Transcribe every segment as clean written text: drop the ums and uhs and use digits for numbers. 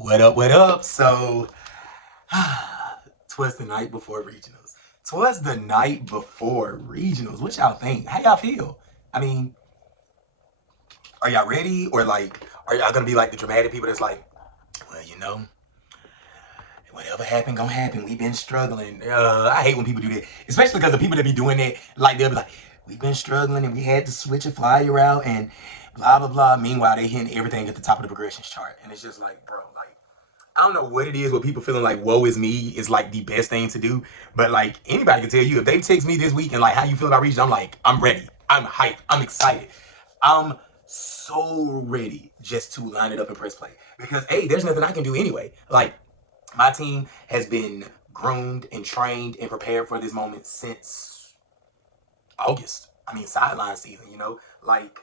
What up, what up? So, twas the night before regionals. Twas the night before regionals. What y'all think? How y'all feel? I mean, are y'all ready? Or like, are y'all gonna be like the dramatic people that's like, well, whatever happened, gonna happen. We've been struggling. I hate when people do that. Especially because the people that be doing that, like, they'll be like, we've been struggling and we had to switch a flyer out and blah, blah, blah. Meanwhile, they hitting everything at the top of the progressions chart. And it's just like, bro, like, I don't know what it is with people feeling like woe is me is like the best thing to do. But like anybody can tell you if they text me this week and like how you feel about region, I'm like, I'm ready. I'm hyped. I'm excited. I'm so ready just to line it up and press play. Because hey, there's nothing I can do anyway. Like my team has been groomed and trained and prepared for this moment since August. I mean, sideline season, like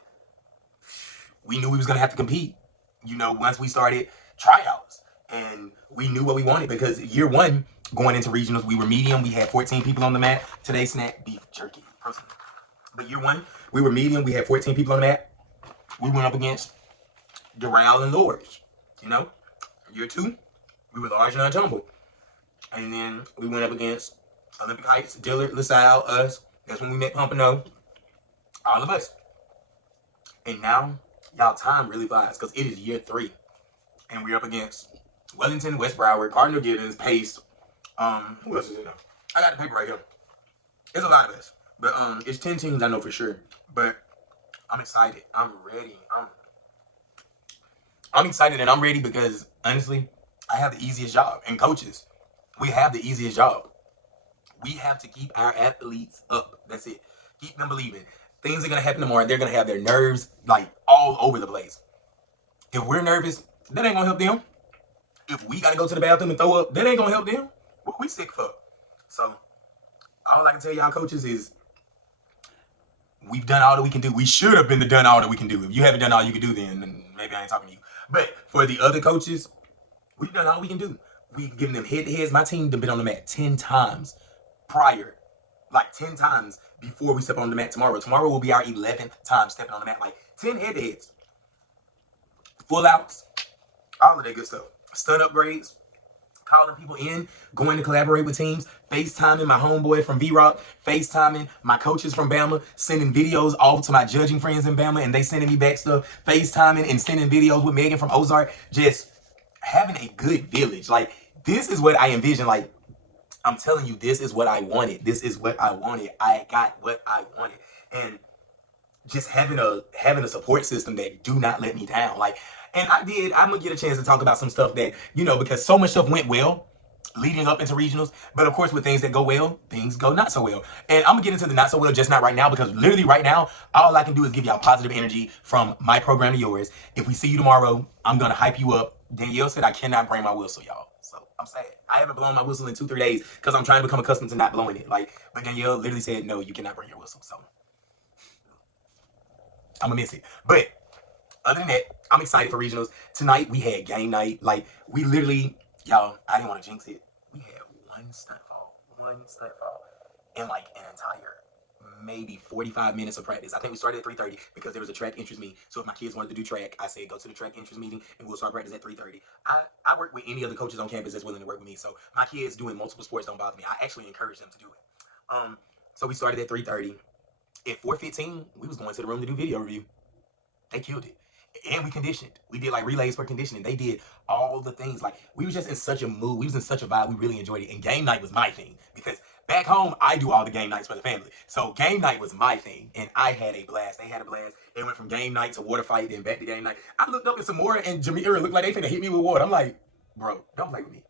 we knew we was gonna have to compete, once we started tryouts. And we knew what we wanted because year one, going into regionals, we were medium. We had 14 people on the mat. Today, snack, beef, jerky, protein. But year one, we were medium. We had 14 people on the mat. We went up against Doral and Lords. You know, year two, we were large and untumble. And then we went up against Olympic Heights, Dillard, LaSalle, us. That's when we met Pompano. All of us. And now, y'all, time really flies because it is year three. And we're up against Wellington, West Broward, Cardinal Gibbons, Pace. Who else is in there? I got the paper right here. It's a lot of us. But it's 10 teams I know for sure. But I'm excited. I'm ready. I'm excited and I'm ready because honestly, I have the easiest job. And coaches, we have the easiest job. We have to keep our athletes up. That's it. Keep them believing. Things are gonna happen tomorrow. They're gonna have their nerves like all over the place. If we're nervous, that ain't gonna help them. If we gotta go to the bathroom and throw up, that ain't gonna help them. What we sick for? So all I can tell y'all coaches is we've done all that we can do. We should have been done all that we can do. If you haven't done all you can do, then maybe I ain't talking to you. But for the other coaches, we've done all we can do. We've given them head to heads. My team been on the mat 10 times prior, like 10 times before we step on the mat tomorrow. Tomorrow will be our 11th time stepping on the mat, like 10 head to heads, full outs, all of that good stuff. Stun upgrades, calling people in, going to collaborate with teams, FaceTiming my homeboy from V-Rock, FaceTiming my coaches from Bama, sending videos off to my judging friends in Bama, and they sending me back stuff, FaceTiming and sending videos with Megan from Ozark, just having a good village. Like, this is what I envision. Like, I'm telling you, this is what I wanted. This is what I wanted. I got what I wanted. And just having a support system that do not let me down. Like, and I'm gonna get a chance to talk about some stuff that, because so much stuff went well leading up into regionals. But of course, with things that go well, things go not so well. And I'm gonna get into the not so well, just not right now, because literally right now, all I can do is give y'all positive energy from my program to yours. If we see you tomorrow, I'm gonna hype you up. Danielle said I cannot bring my whistle, y'all. So I'm sad. I haven't blown my whistle in 2-3 days because I'm trying to become accustomed to not blowing it. Like, but Danielle literally said, no, you cannot bring your whistle. So I'm gonna miss it. But other than that, I'm excited for regionals. Tonight we had game night. Like, we literally, y'all, I didn't want to jinx it. We had one stunt fall in like an entire maybe 45 minutes of practice. I think we started at 3:30 because there was a track interest meeting. So if my kids wanted to do track, I said go to the track interest meeting and we'll start practice at 3:30. I work with any other coaches on campus that's willing to work with me. So my kids doing multiple sports don't bother me. I actually encourage them to do it. So we started at 3:30. At 4:15, we was going to the room to do video review. They killed it. And we conditioned. We did like relays for conditioning. They did all the things. Like, we was just in such a mood. We was in such a vibe. We really enjoyed it. And game night was my thing because back home I do all the game nights for the family. So game night was my thing, and I had a blast. They had a blast. They went from game night to water fight, then back to game night. I looked up at Samora and Jamira looked like they finna hit me with water. I'm like, bro, don't play with me.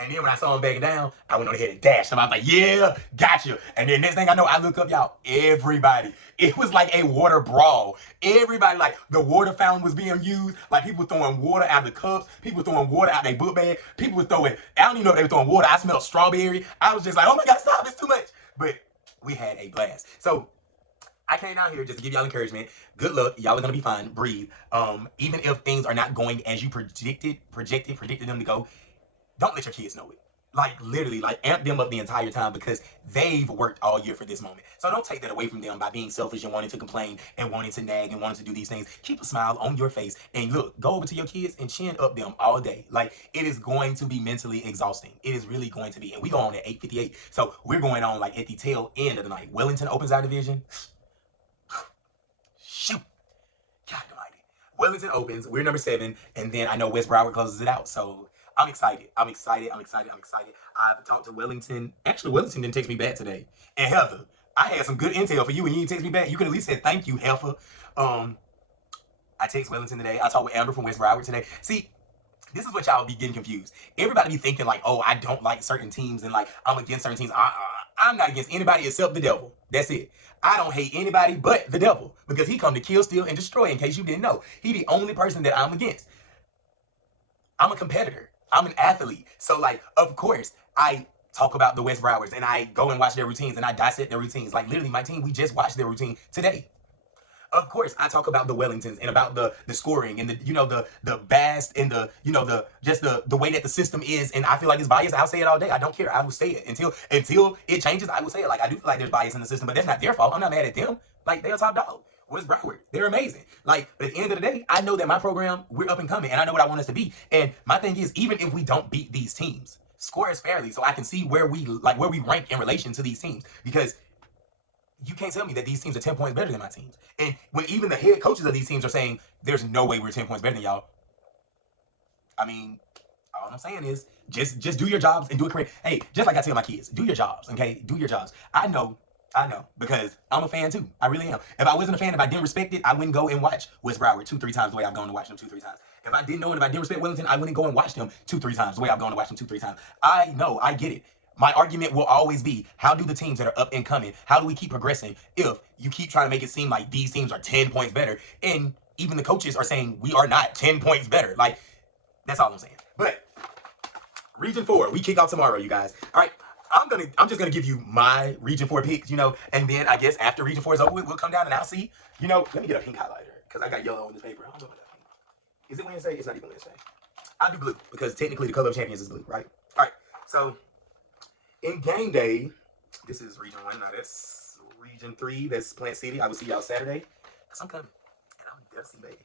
And then when I saw him backing down, I went on ahead and dashed him. I was like, yeah, gotcha. And then next thing I know, I look up, y'all, everybody. It was like a water brawl. Everybody, like, the water fountain was being used. Like, people were throwing water out of the cups. People were throwing water out of their book bag. People were throwing, I don't even know if they were throwing water. I smelled strawberry. I was just like, oh my God, stop, it's too much. But we had a blast. So I came down here just to give y'all encouragement. Good luck. Y'all are gonna be fine. Breathe. Even if things are not going as you predicted them to go, don't let your kids know it. Like literally, like amp them up the entire time because they've worked all year for this moment. So don't take that away from them by being selfish and wanting to complain and wanting to nag and wanting to do these things. Keep a smile on your face and look, go over to your kids and chin up them all day. Like it is going to be mentally exhausting. It is really going to be. And we go on at 8:58. So we're going on like at the tail end of the night. Wellington opens our division. Shoot. God almighty. Wellington opens. We're number 7. And then I know West Broward closes it out. So I'm excited. I'm excited. I'm excited. I'm excited. I've talked to Wellington. Actually, Wellington didn't text me back today. And Heather, I had some good intel for you and you didn't text me back. You could at least say thank you, Heifer. I text Wellington today. I talked with Amber from West Broward today. See, this is what y'all be getting confused. Everybody be thinking like, oh, I don't like certain teams and like I'm against certain teams. I'm not against anybody except the devil. That's it. I don't hate anybody but the devil because he come to kill, steal, and destroy. In case you didn't know, he the only person that I'm against. I'm a competitor. I'm an athlete. So like, of course, I talk about the West Browards and I go and watch their routines and I dissect their routines. Like literally, my team, we just watched their routine today. Of course, I talk about the Wellingtons and about the scoring and the Bast and the just the way that the system is. And I feel like it's biased. I'll say it all day. I don't care. I will say it until it changes. I will say it. Like I do feel like there's bias in the system, but that's not their fault. I'm not mad at them. Like they're a top dog. Where's Broward? They're amazing. Like at the end of the day, I know that my program, we're up and coming, and I know what I want us to be. And my thing is, even if we don't beat these teams, score us fairly so I can see where we rank in relation to these teams because you can't tell me that these teams are 10 points better than my teams. And when even the head coaches of these teams are saying, there's no way we're 10 points better than y'all. I mean, all I'm saying is just do your jobs and do it correct. Hey, just like I tell my kids, do your jobs, okay? Do your jobs. I know, because I'm a fan too. I really am. If I wasn't a fan, if I didn't respect it, I wouldn't go and watch West Broward 2-3 times the way I've gone to watch them 2-3 times. If I didn't know and if I didn't respect Wellington, I wouldn't go and watch them 2-3 times the way I've gone to watch them 2-3 times. I know, I get it. My argument will always be, how do the teams that are up and coming, how do we keep progressing if you keep trying to make it seem like these teams are 10 points better and even the coaches are saying we are not 10 points better. Like, that's all I'm saying. But Region 4, we kick off tomorrow, you guys. All right, I'm just gonna give you my Region 4 picks, and then I guess after Region 4 is over, we'll come down and I'll see. Let me get a pink highlighter because I got yellow on this paper. I don't know what that is. Is it Wednesday? It's not even Wednesday. I'll do blue because technically the color of champions is blue, right? All right, so in game day, this is Region 1. Now that's Region 3. That's Plant City. I will see y'all Saturday because I'm coming. And I'm there to see baby.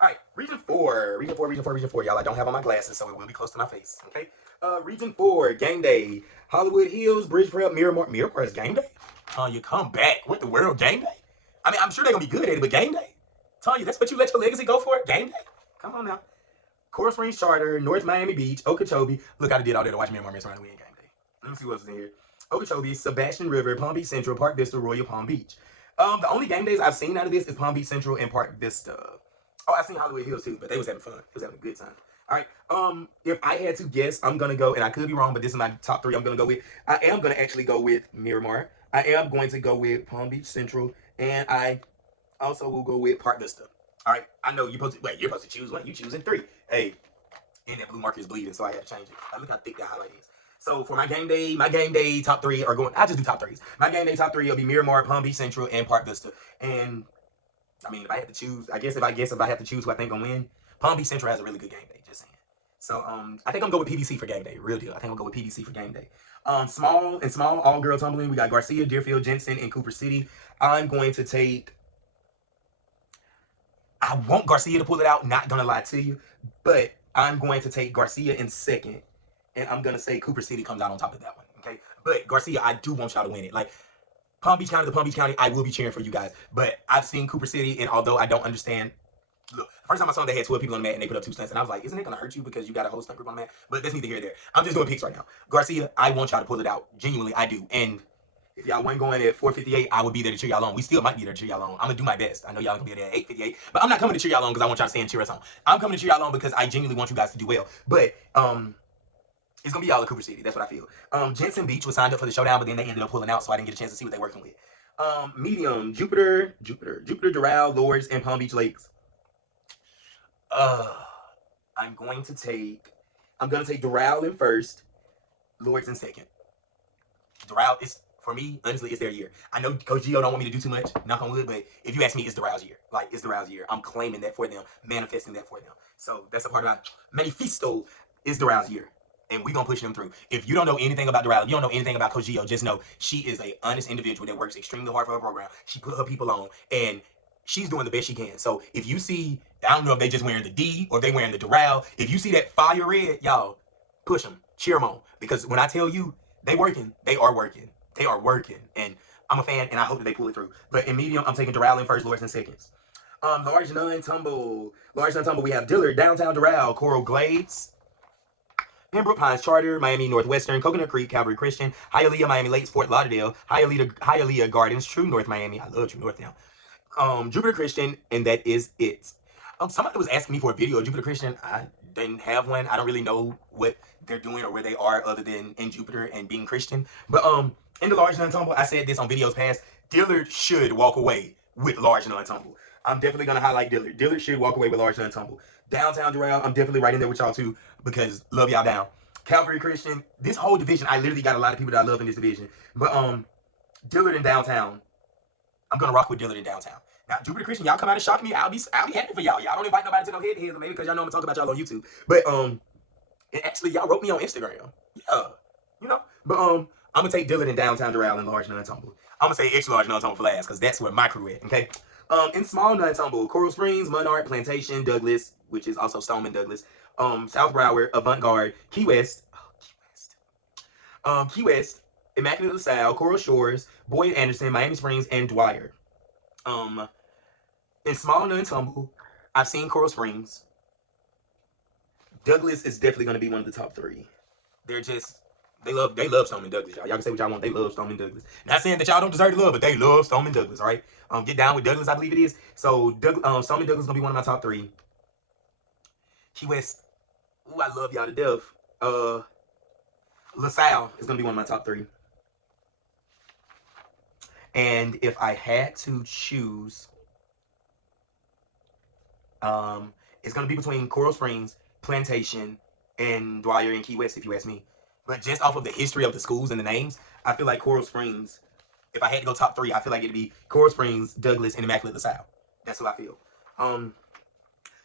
All right, Region 4. Region 4, Region 4, Region 4. Y'all, I don't have on my glasses, so it will be close to my face, okay? Region 4, game day. Hollywood Hills, Bridge Prep, Miramar. Miramar is game day? Tanya, come back. What the world, game day? I mean, I'm sure they're going to be good at it, but game day? Tanya, that's what you let your legacy go for? Game day? Come on now. Coral Springs Charter, North Miami Beach, Okeechobee. Look, I did all that to watch Miramar Miss around the weekend game day. Let me see what else is in here. Okeechobee, Sebastian River, Palm Beach Central, Park Vista, Royal Palm Beach. The only game days I've seen out of this is Palm Beach Central and Park Vista. Oh, I've seen Hollywood Hills too, but they was having fun. They was having a good time. All right. If I had to guess, I'm gonna go, and I could be wrong, but this is my top 3. I'm gonna go with. I am gonna actually go with Miramar. I am going to go with Palm Beach Central, and I also will go with Park Vista. All right. I know you're supposed to. Wait, you're supposed to choose one. You choosing 3. Hey, and that blue marker is bleeding, so I had to change it. Look how thick that highlight is. So for my game day top 3 are going. I just do top 3s. My game day top 3 will be Miramar, Palm Beach Central, and Park Vista. And I mean, if I have to choose, I guess if I have to choose who I think gonna win, Palm Beach Central has a really good game day. Just saying. So I think I'm going with PBC for game day. Real deal. I think I'm going with PBC for game day. Small all girl tumbling. We got Garcia, Deerfield, Jensen, and Cooper City. I'm going to take. I want Garcia to pull it out. Not gonna lie to you, but I'm going to take Garcia in second, and I'm gonna say Cooper City comes out on top of that one. Okay, but Garcia, I do want y'all to win it. Like. Palm Beach County, I will be cheering for you guys. But I've seen Cooper City, and although I don't understand, look, first time I saw them, they had 12 people on the mat, and they put up 2 stunts, and I was like, isn't it going to hurt you because you got a whole stunt group on the mat? But that's neither here nor there. I'm just doing picks right now. Garcia, I want y'all to pull it out. Genuinely, I do. And if y'all weren't going at 4:58, I would be there to cheer y'all on. We still might be there to cheer y'all on. I'm going to do my best. I know y'all can be there at 8:58, but I'm not coming to cheer y'all on because I want y'all to stay and cheer us on. I'm coming to cheer y'all on because I genuinely want you guys to do well. But, it's going to be y'all at Cooper City. That's what I feel. Jensen Beach was signed up for the showdown, but then they ended up pulling out, so I didn't get a chance to see what they're working with. Medium, Jupiter, Doral, Lords, and Palm Beach Lakes. I'm gonna take Doral in first, Lords in second. Doral is, for me, honestly, it's their year. I know Coach Gio don't want me to do too much, knock on wood, but if you ask me, it's Doral's year. Like, it's Doral's year. I'm claiming that for them, manifesting that for them. So that's a part of my manifesto is Doral's year. and we gonna push them through. If you don't know anything about Doral, you don't know anything about Coach Gio, just know she is a honest individual that works extremely hard for her program. She put her people on, and she's doing the best she can. So if you see, I don't know if they just wearing the D or if they wearing the Doral, if you see that fire red, y'all, push them, cheer them on. Because when I tell you, they working, they are working. They are working. And I'm a fan, and I hope that they pull it through. But in medium, I'm taking Doral in first, Loris in seconds. Large non-tumble. Large non-tumble, we have Dillard, Downtown Doral, Coral Glades, Pembroke Pines Charter, Miami Northwestern, Coconut Creek, Calvary Christian, Hialeah, Miami Lakes, Fort Lauderdale, Hialeah Gardens, True North Miami. I love True North now. Jupiter Christian, and that is it. Somebody was asking me for a video of Jupiter Christian. I didn't have one. I don't really know what they're doing or where they are other than in Jupiter and being Christian. But in the large non-tumble, I said this on videos past, Dillard should walk away with large non-tumble. I'm definitely gonna highlight Dillard. Dillard should walk away with large non-tumble. Downtown Doral, I'm definitely right in there with y'all too because love y'all down. Calvary Christian, this whole division, I literally got a lot of people that I love in this division. But Dillard and Downtown, I'm gonna rock with Dillard and Downtown. Now, Jupiter Christian, y'all come out and shock me. I'll be happy for y'all. Y'all don't invite nobody to no head maybe because y'all know I'm gonna talk about y'all on YouTube. But and actually, y'all wrote me on Instagram. Yeah, you know. But I'm gonna take Dillard and Downtown Doral and large non-tumble. I'm gonna say extra large non-tumble for last because that's where my crew at. Okay. In small non-tumble, Coral Springs, Monarch, Plantation, Douglas, which is also Stoneman Douglas, South Broward, Avant-Garde, Key West, Key West, Immaculate LaSalle, Coral Shores, Boyd Anderson, Miami Springs, and Dwyer. In small non-tumble, I've seen Coral Springs. Douglas is definitely going to be one of the top three. They're just, they love Stoneman Douglas, y'all. Y'all can say what y'all want. They love Stoneman Douglas. Not saying that y'all don't deserve the love, but they love Stoneman Douglas, all right? Get down with Douglas, I believe it is. So Stoneman Douglas is going to be one of my top three. Key West, ooh, I love y'all to death. LaSalle is going to be one of my top three. And if I had to choose, it's going to be between Coral Springs, Plantation, and Dwyer and Key West, if you ask me. But just off of the history of the schools and the names, I feel like Coral Springs, if I had to go top three, I feel like it'd be Coral Springs, Douglas, and Immaculate LaSalle. That's what I feel.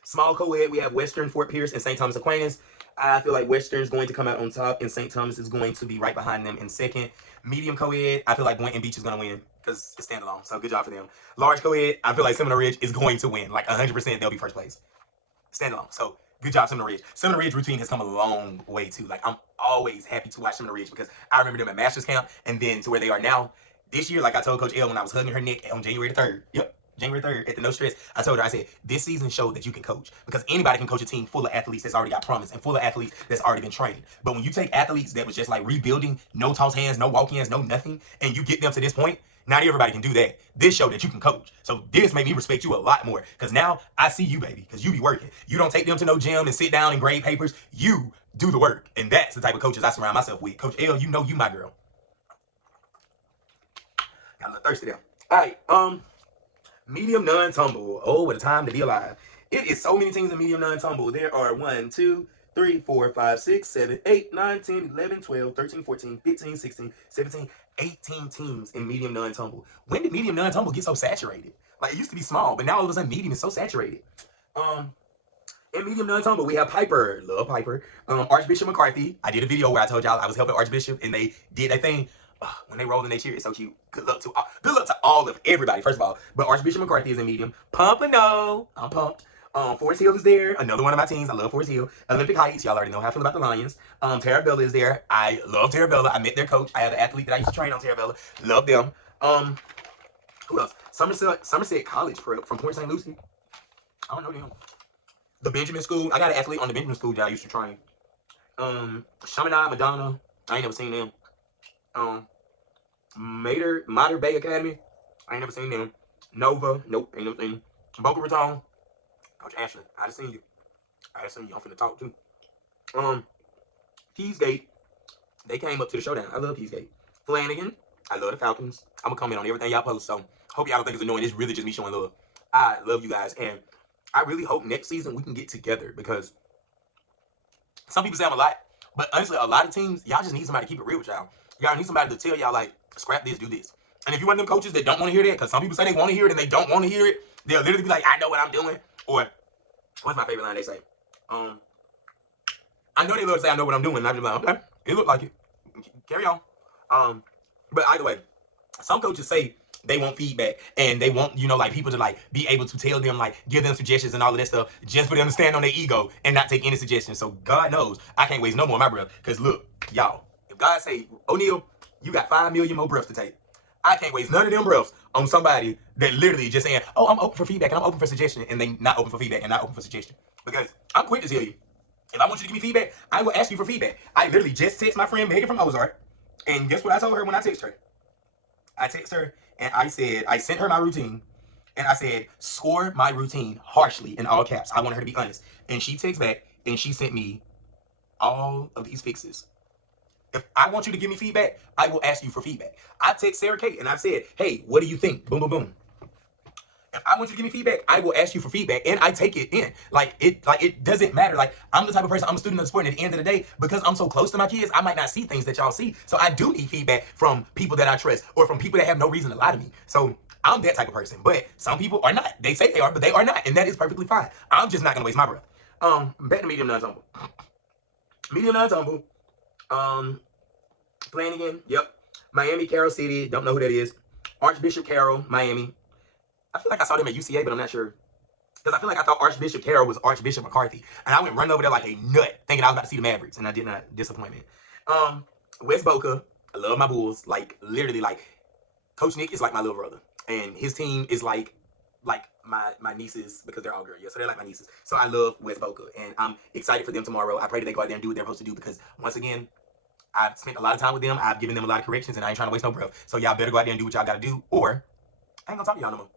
Small co-ed, we have Western, Fort Pierce, and St. Thomas Aquinas. I feel like Western's going to come out on top, and St. Thomas is going to be right behind them in second. Medium co-ed, I feel like Boynton Beach is going to win because it's standalone, so good job for them. Large co-ed, I feel like Seminole Ridge is going to win. Like 100%, they'll be first place. Standalone, so good job, Seminole Ridge. Seminole Ridge routine has come a long way, too. Like, I'm always happy to watch Seminole Ridge because I remember them at Masters Camp, and then to where they are now. This year, like I told Coach L when I was hugging her neck on January the 3rd. Yep. January 3rd at the No Stress, I told her, I said, this season showed that you can coach because anybody can coach a team full of athletes that's already got promise and full of athletes that's already been trained. But when you take athletes that was just like rebuilding, no toss hands, no walk-ins, no nothing, and you get them to this point, not everybody can do that. This showed that you can coach. So this made me respect you a lot more because now I see you, baby, because you be working. You don't take them to no gym and sit down and grade papers. You do the work. And that's the type of coaches I surround myself with. Coach L, you know you my girl. Got a little thirsty there. All right, medium non-tumble. Oh, what a time to be alive. It is so many teams in medium non-tumble. There are 1, 2, 3, 4, 5, 6, 7, 8, 9, 10, 11, 12, 13, 14, 15, 16, 17, 18 teams in medium non-tumble. When did medium non-tumble get so saturated? Like, it used to be small, but now all of a sudden medium is so saturated. In medium non-tumble, we have Piper. Love Piper. Archbishop McCarthy. I did a video where I told y'all I was helping Archbishop, and they did that thing. When they roll in their cheer, it's so cute. Good luck to all of everybody, first of all. But Archbishop McCarthy is in medium. Pompano, I'm pumped. Forest Hill is there. Another one of my teams. I love Forest Hill. Olympic Heights. Y'all already know how I feel about the Lions. Terabella is there. I love Terabella. I met their coach. I have an athlete that I used to train on Terabella. Love them. Who else? Somerset College Prep from Port St. Lucie. I don't know them. The Benjamin School. I got an athlete on the Benjamin School that I used to train. Chaminade Madonna. I ain't never seen them. Mater Bay Academy. I ain't never seen them. Nova. Nope. Ain't never seen them. Boca Raton. Coach Ashley. I just seen you. I'm finna talk too. Keysgate. They came up to the showdown. I love Keysgate. Flanagan. I love the Falcons. I'm gonna comment on everything y'all post, so hope y'all don't think it's annoying. It's really just me showing love. I love you guys, and I really hope next season we can get together because some people say I'm a lot, but honestly, a lot of teams, y'all just need somebody to keep it real with y'all. Y'all need somebody to tell y'all, like, scrap this, do this. And if you're one of them coaches that don't want to hear that, because some people say they want to hear it and they don't want to hear it, they'll literally be like, I know what I'm doing. Or, what's my favorite line they say? I know they love to say I know what I'm doing. And I'm just like, okay, it looked like it. Carry on. But either way, some coaches say they want feedback and they want, you know, like people to like be able to tell them, like give them suggestions and all of that stuff just for them to stand on their ego and not take any suggestions. So God knows I can't waste no more of my breath. Because look, y'all, if God say, O'Neal, you got 5 million more breaths to take, I can't waste none of them breaths on somebody that literally just saying, oh, I'm open for feedback and I'm open for suggestion, and they not open for feedback and not open for suggestion. Because I'm quick to tell you, if I want you to give me feedback, I will ask you for feedback. I literally just text my friend Megan from Ozark, and guess what I told her when I text her? I text her and I said, I sent her my routine, and I said, score my routine harshly in all caps. I want her to be honest. And she texts back and she sent me all of these fixes. If I want you to give me feedback, I will ask you for feedback. I text Sarah Kate and I've said, hey, what do you think? Boom, boom, boom. If I want you to give me feedback, I will ask you for feedback, and I take it in. Like it doesn't matter. Like, I'm the type of person, I'm a student of the sport, and at the end of the day, because I'm so close to my kids, I might not see things that y'all see. So I do need feedback from people that I trust or from people that have no reason to lie to me. So I'm that type of person. But some people are not. They say they are, but they are not, and that is perfectly fine. I'm just not gonna waste my breath. Back to medium non-tumble. Medium non-tumble. Playing again. Yep. Miami, Carroll City. Don't know who that is. Archbishop Carroll, Miami. I feel like I saw them at UCA, but I'm not sure. Because I feel like I thought Archbishop Carroll was Archbishop McCarthy. And I went running over there like a nut, thinking I was about to see the Mavericks, and I did not. Disappointment. Wes Boca. I love my Bulls. Like, literally, like, Coach Nick is like my little brother. And his team is like my nieces, because they're all girls. Yeah, so they're like my nieces. So I love Wes Boca. And I'm excited for them tomorrow. I pray that they go out there and do what they're supposed to do, because, once again, I've spent a lot of time with them. I've given them a lot of corrections, and I ain't trying to waste no breath. So y'all better go out there and do what y'all got to do, or I ain't gonna talk to y'all no more.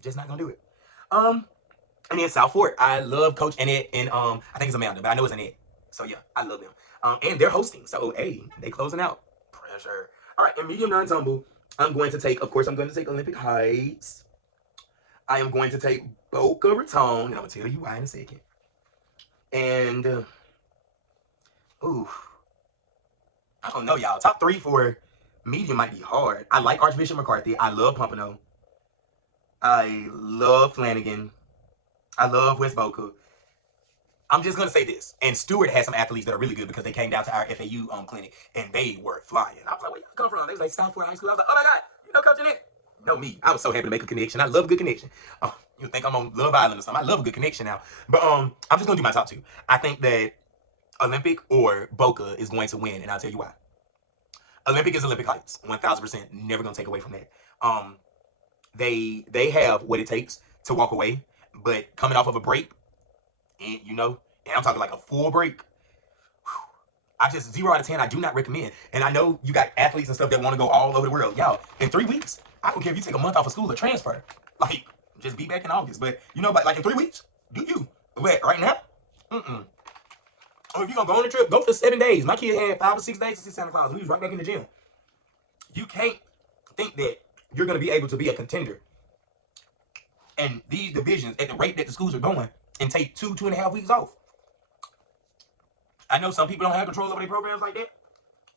Just not gonna do it. And then South Fork, I love Coach Annette and I think it's Amanda, but I know it's Annette. So yeah, I love them. And they're hosting, so hey, they closing out. Pressure. All right, in medium non-tumble, I'm going to take, of course, I'm going to take Olympic Heights. I am going to take Boca Raton, and I'm gonna tell you why in a second. And I don't know, y'all. Top 3 for medium might be hard. I like Archbishop McCarthy. I love Pompano. I love Flanagan. I love Wes Boca. I'm just going to say this. And Stewart has some athletes that are really good, because they came down to our FAU clinic and they were flying. I was like, where you come from? They was like, Southport High School. I was like, oh my God, you know Coach Annette? No, me. I was so happy to make a connection. I love a good connection. You think I'm on Love Island or something. I love a good connection now. But I'm just going to do my top 2. I think that Olympic or Boca is going to win, and I'll tell you why. Olympic is Olympic Heights. 1,000%. Never going to take away from that. They have what it takes to walk away, but coming off of a break, and and I'm talking like a full break, I just 0 out of 10. I do not recommend. And I know you got athletes and stuff that want to go all over the world. Y'all, in 3 weeks, I don't care if you take a month off of school or transfer. Like, just be back in August. But like in 3 weeks, do you? But right now, Or if you're gonna go on a trip, go for 7 days. My kid had 5 or 6 days to see Santa Claus. We was right back in the gym. You can't think that you're gonna be able to be a contender and these divisions at the rate that the schools are going and take 2.5 weeks off. I know some people don't have control over their programs like that,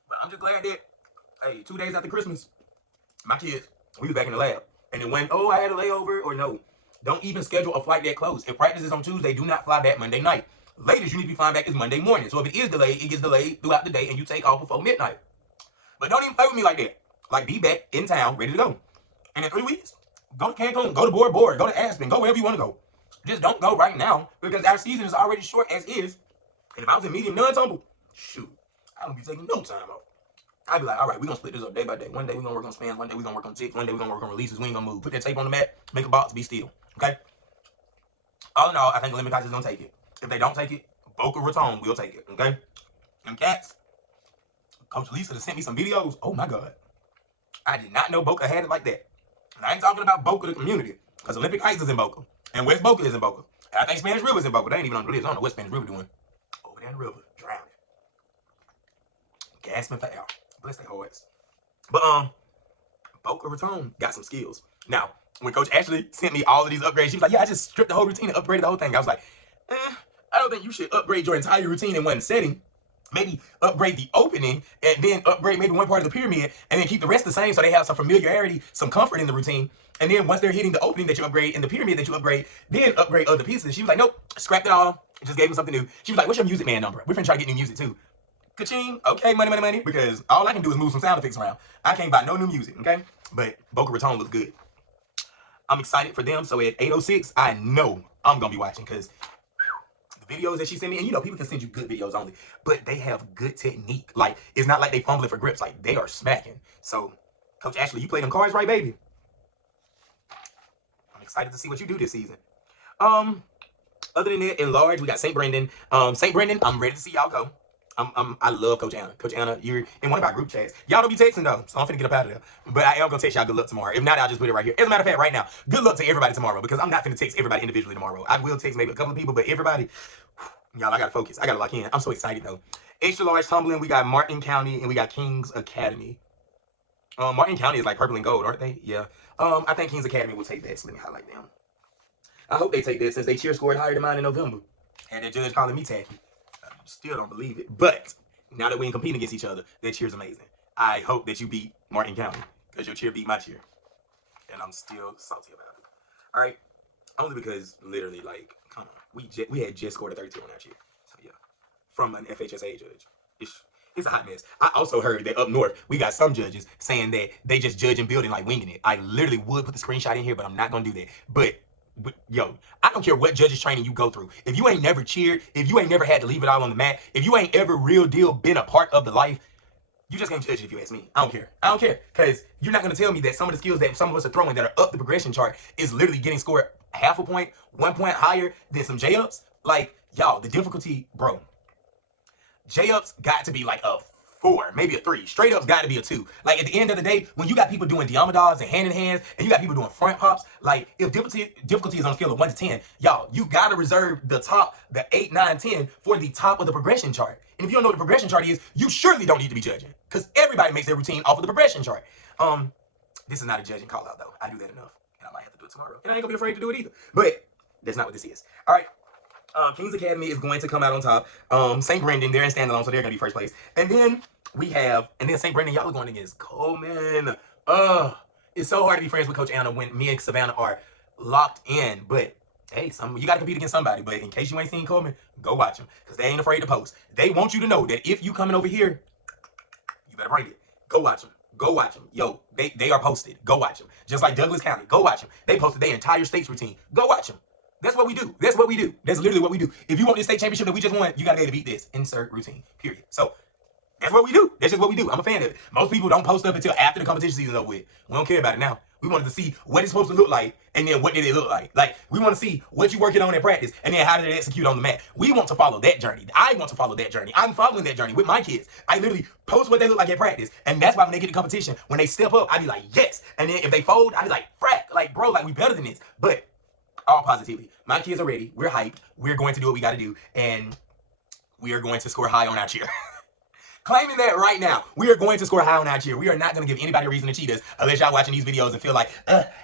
but I'm just glad that, hey, 2 days after Christmas, my kids, we was back in the lab. And then when, I had a layover, or no, don't even schedule a flight that close. If practice is on Tuesday, do not fly back Monday night. Latest you need to be flying back is Monday morning. So if it is delayed, it gets delayed throughout the day, and you take off before midnight. But don't even play with me like that. Like, be back in town, ready to go. And in 3 weeks, go to Cancun, go to Bora Bora, go to Aspen, go wherever you want to go. Just don't go right now, because our season is already short as is. And if I was in medium non-tumble, shoot, I don't be taking no time off. I'd be like, all right, we're going to split this up day by day. One day we're going to work on spans, one day we're going to work on ticks, one day we're going to work on releases. We ain't going to move. Put that tape on the mat, make a box, be still. Okay? All in all, I think Olympic Heights is going to take it. If they don't take it, Boca Raton will take it. Okay? And cats, Coach Lisa sent me some videos. Oh my God. I did not know Boca had it like that. And I ain't talking about Boca the community, because Olympic Heights is in Boca. And West Boca is in Boca. And I think Spanish River is in Boca. They ain't even on the list. I don't know what Spanish River doing. Over there in the river, drowning. Gasping for air. Bless their hearts. But Boca Raton got some skills. Now, when Coach Ashley sent me all of these upgrades, she was like, yeah, I just stripped the whole routine and upgraded the whole thing. I was like, I don't think you should upgrade your entire routine in one setting. Maybe upgrade the opening and then upgrade maybe one part of the pyramid and then keep the rest the same, so they have some familiarity, some comfort in the routine. And then once they're hitting the opening that you upgrade and the pyramid that you upgrade, then upgrade other pieces. She was like, nope, scrapped it all. Just gave him something new. She was like, what's your Music Man number? We're finna try to get new music too. Ka-ching. Okay, money, money, money. Because all I can do is move some sound effects around. I can't buy no new music, okay? But Boca Raton looks good. I'm excited for them. So at 8:06, I know I'm going to be watching because the videos that she sent me, and you know, people can send you good videos only, but they have good technique. Like, it's not like they fumbling for grips. Like, they are smacking. So, Coach Ashley, you play them cards right, baby? I'm excited to see what you do this season. Other than that, in large, we got St. Brendan. St. Brendan, I'm ready to see y'all go. I love Coach Anna. Coach Anna, you're in one of our group chats. Y'all don't be texting though, so I'm finna get up out of there. But I am gonna text y'all good luck tomorrow. If not, I'll just put it right here. As a matter of fact, right now, good luck to everybody tomorrow because I'm not finna text everybody individually tomorrow. I will text maybe a couple of people, but everybody, y'all, I gotta focus. I gotta lock in. I'm so excited though. Extra large tumbling, we got Martin County and we got Kings Academy. Martin County is like purple and gold, aren't they? Yeah. I think Kings Academy will take that, so let me highlight them. I hope they take that since they cheer scored higher than mine in November. Had that judge calling me tacky. I still don't believe it. But now that we ain't competing against each other, that cheer's amazing. I hope that you beat Martin County because your cheer beat my cheer. And I'm still salty about it. All right? Only because literally, like, come on. We had just scored a 32 on our cheer. So, yeah. From an FHSA judge. It's a hot mess. I also heard that up north, we got some judges saying that they just judge and building like winging it. I literally would put the screenshot in here, but I'm not going to do that. But yo, I don't care what judges training you go through. If you ain't never cheered, if you ain't never had to leave it all on the mat, if you ain't ever real deal been a part of the life, you just can't judge it if you ask me. I don't care. I don't care. Because you're not going to tell me that some of the skills that some of us are throwing that are up the progression chart is literally getting scored half a point, 1 point higher than some J-ups. Like, y'all, the difficulty, bro. J-ups got to be like a 4, maybe a 3. Straight up's got to be a 2. Like, at the end of the day, when you got people doing diamodads and hand in hands, and you got people doing front hops, like, if difficulty is on a scale of 1 to 10, y'all, you got to reserve the top, the 8, 9, 10 for the top of the progression chart. And if you don't know what the progression chart is, you surely don't need to be judging. Because everybody makes their routine off of the progression chart. This is not a judging call out, though. I do that enough. And I might have to do it tomorrow. And I ain't going to be afraid to do it either. But that's not what this is. All right. Kings Academy is going to come out on top. St. Brendan, they're in standalone, so they're going to be first place. And then we have, St. Brendan, y'all are going against Coleman. It's so hard to be friends with Coach Anna when me and Savannah are locked in. But, hey, you got to compete against somebody. But in case you ain't seen Coleman, go watch them. Because they ain't afraid to post. They want you to know that if you coming over here, you better bring it. Go watch them. Go watch them. Yo, they are posted. Go watch them. Just like Douglas County. Go watch them. They posted their entire state's routine. Go watch them. That's what we do. That's what we do. That's literally what we do. If you want this state championship that we just won, you got to be able to beat this. Insert routine. Period. So, that's what we do. That's just what we do. I'm a fan of it. Most people don't post up until after the competition season is over with. We don't care about it now. We wanted to see what it's supposed to look like, and then what did it look like. Like, we want to see what you're working on in practice, and then how did it execute on the mat. We want to follow that journey. I want to follow that journey. I'm following that journey with my kids. I literally post what they look like at practice, and that's why when they get to competition, when they step up, I be like, yes. And then if they fold, I be like, frack. Like, bro, like, we better than this. But all positivity. My kids are ready. We're hyped. We're going to do what we got to do. And we are going to score high on our cheer. Claiming that right now. We are going to score high on our cheer. We are not going to give anybody a reason to cheat us unless y'all watching these videos and feel like,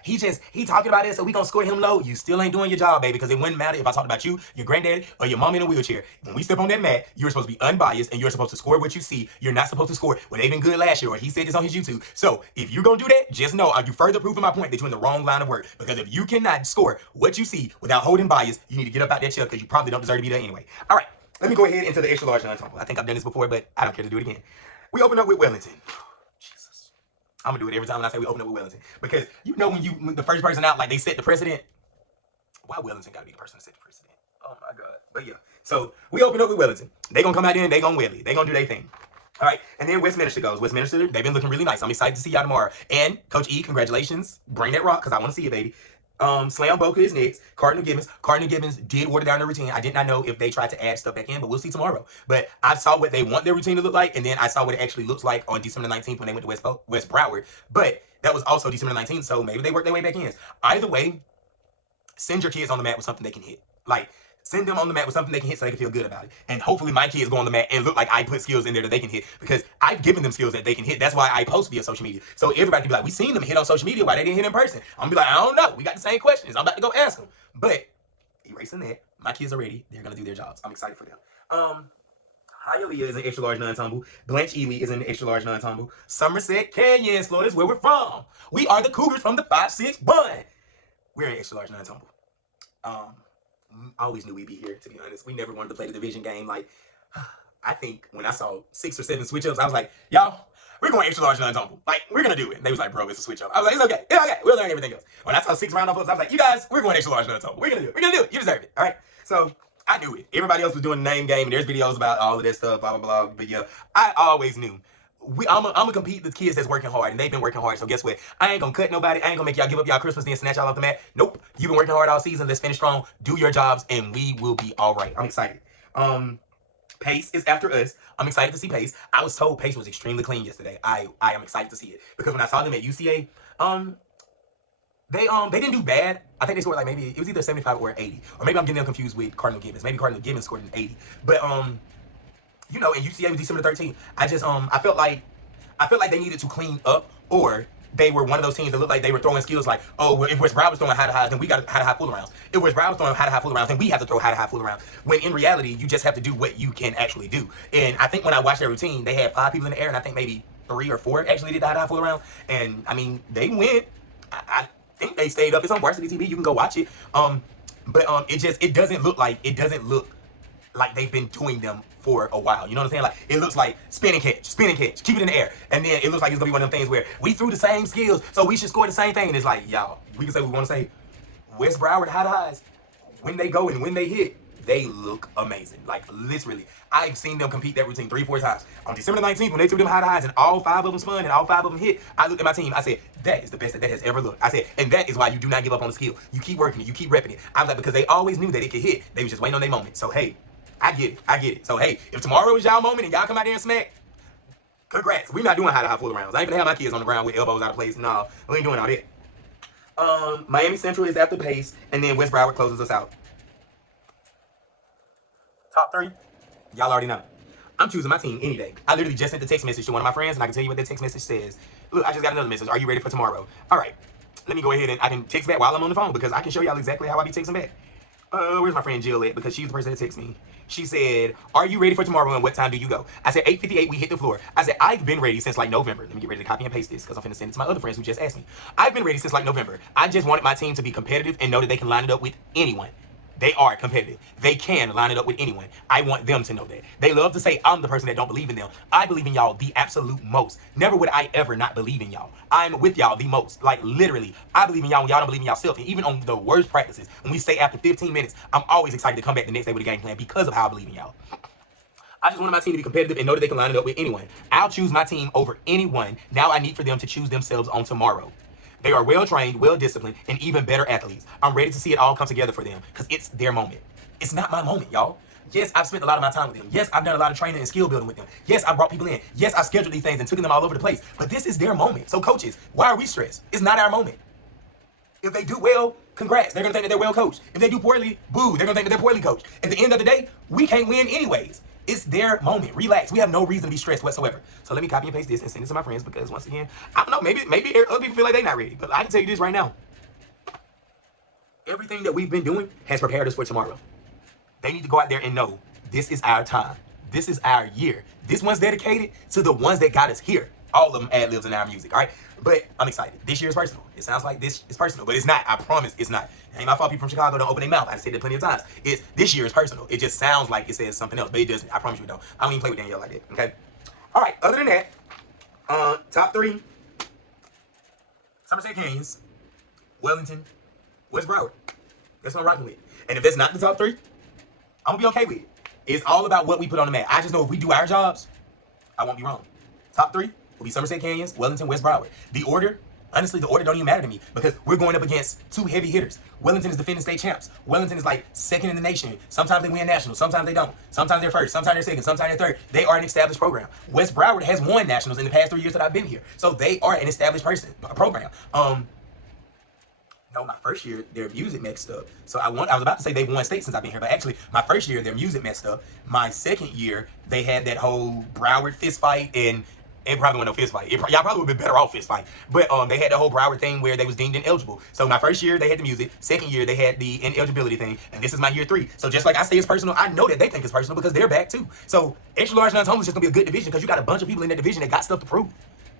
he talking about it, so we going to score him low. You still ain't doing your job, baby, because it wouldn't matter if I talked about you, your granddaddy, or your mom in a wheelchair. When we step on that mat, you're supposed to be unbiased and you're supposed to score what you see. You're not supposed to score what they've been good last year, or he said this on his YouTube. So if you're going to do that, just know, you further proving my point that you're in the wrong line of work. Because if you cannot score what you see without holding bias, you need to get up out that chair because you probably don't deserve to be there anyway. All right, let me go ahead into the extra large non-tumble. I think I've done this before, but I don't care to do it again. We open up with Wellington. Jesus. I'm going to do it every time when I say we open up with Wellington. Because you know when the first person out, like they set the precedent. Why Wellington got to be the person to set the precedent? Oh my God. But yeah. So we open up with Wellington. They going to come out there and they going to Welly. They going to do their thing. All right. And then Westminster goes. Westminster, they've been looking really nice. I'm excited to see y'all tomorrow. And Coach E, congratulations. Bring that rock because I want to see it, baby. Slam Boca is next. Cardinal Gibbons did water down their routine. I did not know if they tried to add stuff back in, but we'll see tomorrow. But I saw what they want their routine to look like, and then I saw what it actually looks like on December 19th when they went to West Broward. But that was also December 19th, so maybe they worked their way back in. Either way, send your kids on the mat with something they can hit. Like, send them on the mat with something they can hit so they can feel good about it. And hopefully my kids go on the mat and look like I put skills in there that they can hit because I've given them skills that they can hit. That's why I post via social media. So everybody can be like, we seen them hit on social media. Why they didn't hit in person? I'm going to be like, I don't know. We got the same questions. I'm about to go ask them. But erasing that, my kids are ready. They're going to do their jobs. I'm excited for them. Hialeah is an extra large non-tumble. Blanche Ely is an extra large non-tumble. Somerset Canyon, Florida is where we're from. We are the Cougars from the 561. We're an extra large non-tumble. I always knew we'd be here, to be honest. We never wanted to play the division game. Like, I think when I saw 6 or 7 switch-ups, I was like, y'all, we're going extra large non-tumble. Like, we're going to do it. And they was like, bro, it's a switch-up. I was like, it's okay. It's okay. We'll learn everything else. When I saw 6 round-off ups, I was like, you guys, we're going extra large non-tumble. We're going to do it. We're going to do it. You deserve it. All right? So, I knew it. Everybody else was doing the name game, and there's videos about all of that stuff, blah, blah, blah. But yeah, I always knew. I'm gonna compete with kids that's working hard, and they've been working hard. So guess what? I ain't gonna cut nobody. I ain't gonna make y'all give up y'all Christmas then snatch y'all off the mat. Nope. You've been working hard all season. Let's finish strong. Do your jobs, and we will be all right. I'm excited. Pace is after us. I'm excited to see Pace. I was told Pace was extremely clean yesterday. I am excited to see it because when I saw them at UCA, they didn't do bad. I think they scored like maybe it was either 75 or 80, or maybe I'm getting them confused with Cardinal Gibbons. Maybe Cardinal Gibbons scored an 80, but you know, and UCA was December 13th. I just I felt like they needed to clean up, or they were one of those teams that looked like they were throwing skills like, oh, well, if West Broward was throwing high to highs, then we got high to high full arounds. If West Broward was throwing high to high full arounds, then we have to throw high to high full arounds. When in reality, you just have to do what you can actually do. And I think when I watched their routine, they had 5 people in the air, and I think maybe 3 or 4 actually did the high to high full around. And I mean, they went. I think they stayed up. It's on Varsity TV. You can go watch it. But it doesn't look like they've been doing them for a while. You know what I'm saying? Like, it looks like spin and catch, keep it in the air. And then it looks like it's gonna be one of them things where we threw the same skills, so we should score the same thing. And it's like, y'all, we can say we want to say West Broward high to highs. When they go and when they hit, they look amazing. Like, literally, I've seen them compete that routine 3-4 times. On December 19th, when they threw them high to highs and all 5 of them spun and all 5 of them hit, I looked at my team. I said, that is the best that has ever looked. I said, and that is why you do not give up on the skill. You keep working it. You keep repping it. I was like, because they always knew that it could hit. They was just waiting on their moment. So, hey, I get it. So, hey, if tomorrow is y'all moment and y'all come out there and smack, congrats. We're not doing high to high full arounds. I ain't gonna have my kids on the ground with elbows out of place. No, we ain't doing all that. Miami Central is after Pace, and then West Broward closes us out. Top 3, y'all already know. I'm choosing my team any day. I literally just sent the text message to one of my friends, and I can tell you what that text message says. Look, I just got another message. Are you ready for tomorrow? All right. Let me go ahead and I can text back while I'm on the phone because I can show y'all exactly how I be texting back. Where's my friend Jill at? Because she's the person that texts me. She said, are you ready for tomorrow and what time do you go? I said, 8:58, we hit the floor. I said, I've been ready since like November. Let me get ready to copy and paste this because I'm finna send it to my other friends who just asked me. I've been ready since like November. I just wanted my team to be competitive and know that they can line it up with anyone. They are competitive. They can line it up with anyone. I want them to know that. They love to say I'm the person that don't believe in them. I believe in y'all the absolute most. Never would I ever not believe in y'all. I'm with y'all the most. Like, literally, I believe in y'all when y'all don't believe in yourself. And even on the worst practices, when we stay after 15 minutes, I'm always excited to come back the next day with a game plan because of how I believe in y'all. I just wanted my team to be competitive and know that they can line it up with anyone. I'll choose my team over anyone. Now I need for them to choose themselves on tomorrow. They are well-trained, well-disciplined, and even better athletes. I'm ready to see it all come together for them because it's their moment. It's not my moment, y'all. Yes, I've spent a lot of my time with them. Yes, I've done a lot of training and skill building with them. Yes, I brought people in. Yes, I scheduled these things and took them all over the place. But this is their moment. So coaches, why are we stressed? It's not our moment. If they do well, congrats. They're going to think that they're well coached. If they do poorly, boo. They're going to think that they're poorly coached. At the end of the day, we can't win anyways. It's their moment. Relax. We have no reason to be stressed whatsoever. So let me copy and paste this and send it to my friends because once again, I don't know, maybe other people feel like they're not ready. But I can tell you this right now. Everything that we've been doing has prepared us for tomorrow. They need to go out there and know this is our time. This is our year. This one's dedicated to the ones that got us here. All of them ad-libs in our music, all right? But I'm excited. This year is personal. It sounds like this is personal, but it's not. I promise it's not. It ain't my fault people from Chicago don't open their mouth. I said it plenty of times. This year is personal. It just sounds like it says something else, but it doesn't. I promise you it don't. I don't even play with Danielle like that, okay? All right, other than that, top 3, Somerset Canyons, Wellington, West Broward. That's what I'm rocking with. And if that's not the top 3, I'm gonna be okay with it. It's all about what we put on the mat. I just know if we do our jobs, I won't be wrong. Top 3 will be Somerset Canyons, Wellington, West Broward. The order, honestly, the order don't even matter to me because we're going up against 2 heavy hitters. Wellington is defending state champs. Wellington is like 2nd in the nation. Sometimes they win nationals, sometimes they don't. Sometimes they're 1st, sometimes they're 2nd, sometimes they're 3rd. They are an established program. West Broward has won nationals in the past 3 years that I've been here. So they are an established program. No, my first year, their music messed up. So I was about to say they've won state since I've been here, but actually, my first year, their music messed up. My second year, they had that whole Broward fist fight, and It probably wasn't no fist fight. Y'all probably would have been better off fist fight. But they had the whole Broward thing where they was deemed ineligible. So my first year, they had the music. Second year, they had the ineligibility thing. And this is my year 3. So just like I say it's personal, I know that they think it's personal because they're back too. So extra large non-homeless is just going to be a good division because you got a bunch of people in that division that got stuff to prove.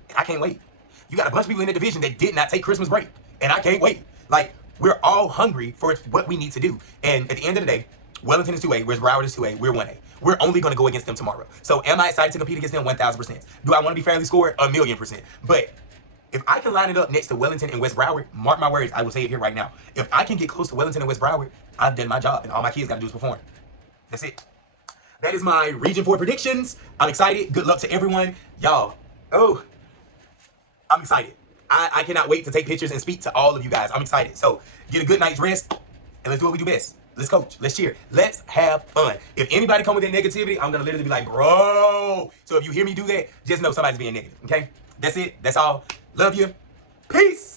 And I can't wait. You got a bunch of people in that division that did not take Christmas break. And I can't wait. Like, we're all hungry for what we need to do. And at the end of the day, Wellington is 2A, whereas Broward is 2A, we're 1A. We're only going to go against them tomorrow. So am I excited to compete against them? 1,000%. Do I want to be fairly scored? 1,000,000%. But if I can line it up next to Wellington and West Broward, mark my words, I will say it here right now. If I can get close to Wellington and West Broward, I've done my job, and all my kids got to do is perform. That's it. That is my Region 4 predictions. I'm excited. Good luck to everyone. Y'all, I'm excited. I cannot wait to take pictures and speak to all of you guys. I'm excited. So get a good night's rest, and let's do what we do best. Let's coach. Let's cheer. Let's have fun. If anybody come with that negativity, I'm going to literally be like, bro. So if you hear me do that, just know somebody's being negative, okay? That's it. That's all. Love you. Peace.